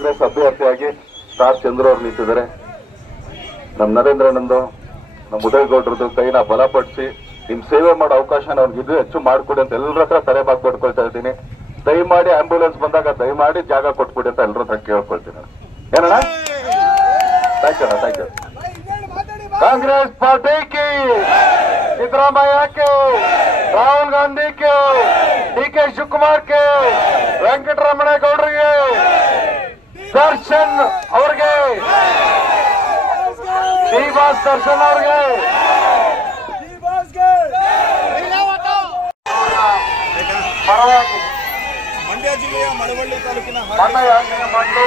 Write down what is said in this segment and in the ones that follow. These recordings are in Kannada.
ಕಾಂಗ್ರೆಸ್ ಅಭ್ಯರ್ಥಿಯಾಗಿ ಸ್ಟಾರ್ ಚಂದ್ರ ಅವರು ನಿಂತಿದ್ದಾರೆ. ನಮ್ಮ ನರೇಂದ್ರನಂದು ನಮ್ಮ ಉದಯಗೌಡರದು ಕೈನ ಬಲಪಡಿಸಿ ನಿಮ್ ಸೇವೆ ಮಾಡೋ ಅವಕಾಶ ಅವ್ರಿಗಿದ್ದು ಹೆಚ್ಚು ಮಾಡ್ಕೊಡಿ ಅಂತ ಎಲ್ಲರ ಹತ್ರ ತಲೆ ಬಾಗಿ ಬೇಡ್ಕೊಳ್ತಾ ಇದ್ದೀನಿ. ದಯಮಾಡಿ ಆಂಬ್ಯುಲೆನ್ಸ್ ಬಂದಾಗ ದಯಮಾಡಿ ಜಾಗ ಕೊಟ್ಬಿಡಿ ಅಂತ ಎಲ್ಲರ ಹತ್ರ ಕೇಳ್ಕೊಳ್ತೀನಿ. ಏನಣ್ಣ? Thank you thank you. Congress party की, सिद्धरामैया के, राहुल गांधी के, डी.के. शिवकुमार के, ವೆಂಕಟರಮಣೇಗೌಡರಿಗೆ, ದರ್ಶನ್ ಅವ್ರಿಗೆ, ಶ್ರೀನಿವಾಸ್ ದರ್ಶನ್ ಅವ್ರಿಗೆ, ಪರವಾಗಿ ಮಂಡ್ಯ ಜಿಲ್ಲೆಯ ಮಳವಳ್ಳಿ ತಾಲೂಕಿನ ಮಂಡ್ಯ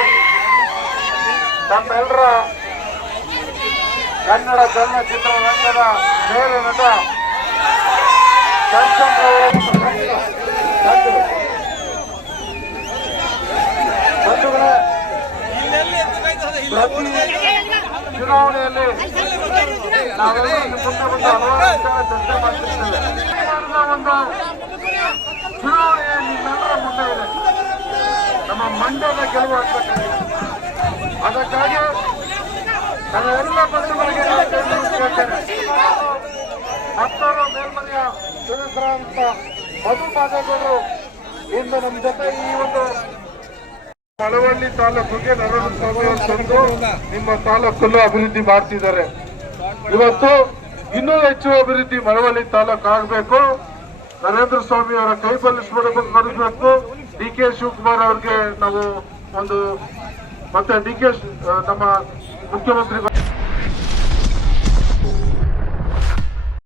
ನಮ್ಮೆಲ್ಲರ ಕನ್ನಡ ಚಲನಚಿತ್ರ ರಂಗದ ಮೇರು ನಟ ದರ್ಶನ್ ಚುನಾವಣೆಯಲ್ಲಿ ನಾವೆಲ್ಲ ಮುಂದೆ ಬಂದು ಹಲವಾರು ವಿಚಾರ ಚರ್ಚೆ ಮಾಡ್ತಿರ್ತೇವೆ. ಒಂದು ಚುನಾವಣೆ ನಿಮ್ಮೆಲ್ಲರ ಮುಂದೆ ಇದೆ. ನಮ್ಮ ಮಂಡ್ಯದ ಗೆಲುವು ಆಗ್ಬೇಕಾಗಿದೆ. ಅದಕ್ಕಾಗಿ ನನ್ನ ಎಲ್ಲ ಬಂಧುಗಳಿಗೆ ಕೇಳ್ತೇನೆ. ಹತ್ತಾರು ಮೇಲ್ಮನೆಯ ಸದಸ್ಯರಾದಂತ ಮಧು ಮಾದೇಗೌಡರು ಇಂದು ನಮ್ಮ ಜೊತೆ ಈ ಒಂದು ಮಳವಳ್ಳಿ ತಾಲೂಕಿಗೆ ನರೇಂದ್ರ ಸ್ವಾಮಿ ಅವರು ತಂದು ನಿಮ್ಮ ತಾಲೂಕನ್ನು ಅಭಿವೃದ್ಧಿ ಮಾಡ್ತಿದ್ದಾರೆ. ಇವತ್ತು ಇನ್ನೂ ಹೆಚ್ಚು ಅಭಿವೃದ್ಧಿ ಮಳವಳ್ಳಿ ತಾಲೂಕು ಆಗಬೇಕು. ನರೇಂದ್ರ ಸ್ವಾಮಿ ಅವರ ಕೈ ಬಲಿಸಬೇಕು. ಡಿ.ಕೆ. ಶಿವಕುಮಾರ್ ಅವ್ರಿಗೆ ನಾವು ಒಂದು ಮತ್ತೆ ಡಿ.ಕೆ. ನಮ್ಮ ಮುಖ್ಯಮಂತ್ರಿ